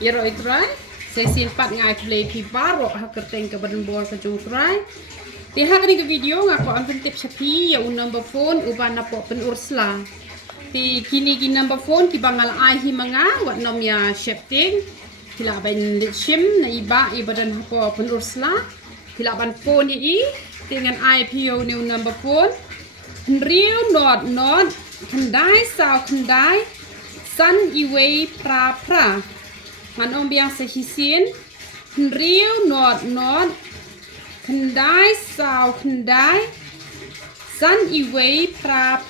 Iro itrai. Sesi 4 ngai play pi baro hakerteng ke badan bol ke jungtrai. Di hari ke video ngako ambil tips sapi ya number phone uban napo pynursla. Di kini number phone ki bangal ahi manga wat nom ya shifting. Hila ban sim na iba badan hapo pynursla. Hila ban phone i dengan IPO new number phone. Real not kendai sao kendai san iway pra man om biang sehisin real not kendai sao kendai san iway pra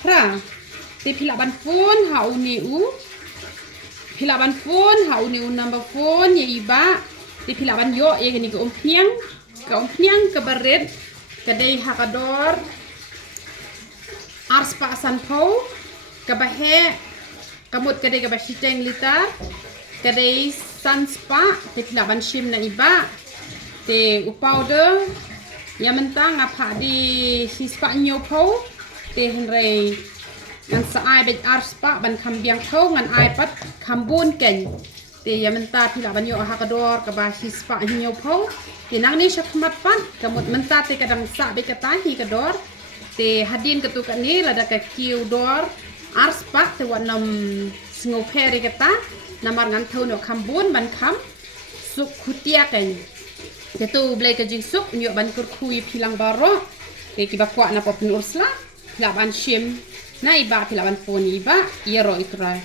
te pilaban phone pilaban phone hauni number phone ya iba te pilaban yo ya gini ke umphniang ke baret kedai hakador ars pa san pau kabahe kamut kedai kabashiteng liter kedai san spa te pilaban sim na iba te upowder ya mentang apa di si spa nyo pau te henrei ngan saai bet ars spa ban kambiang pau ngan ai pat kambun ken te ya menta pilaban yo hakador kabashi spa nyo pau te nang ni syakmat pan kamut menta te kadang sa bet katahi kador te hadin ketukan ni lada ke kiu dor ars spa te wanam ngoperi kata namar ngan thau no kambun ban kam suk khutia kan tetu blai ke jing suk nyo ban kurkhui pilang baro ke kiba kwa na pynursla la ban shim na iba pilaban phone iba yero itrai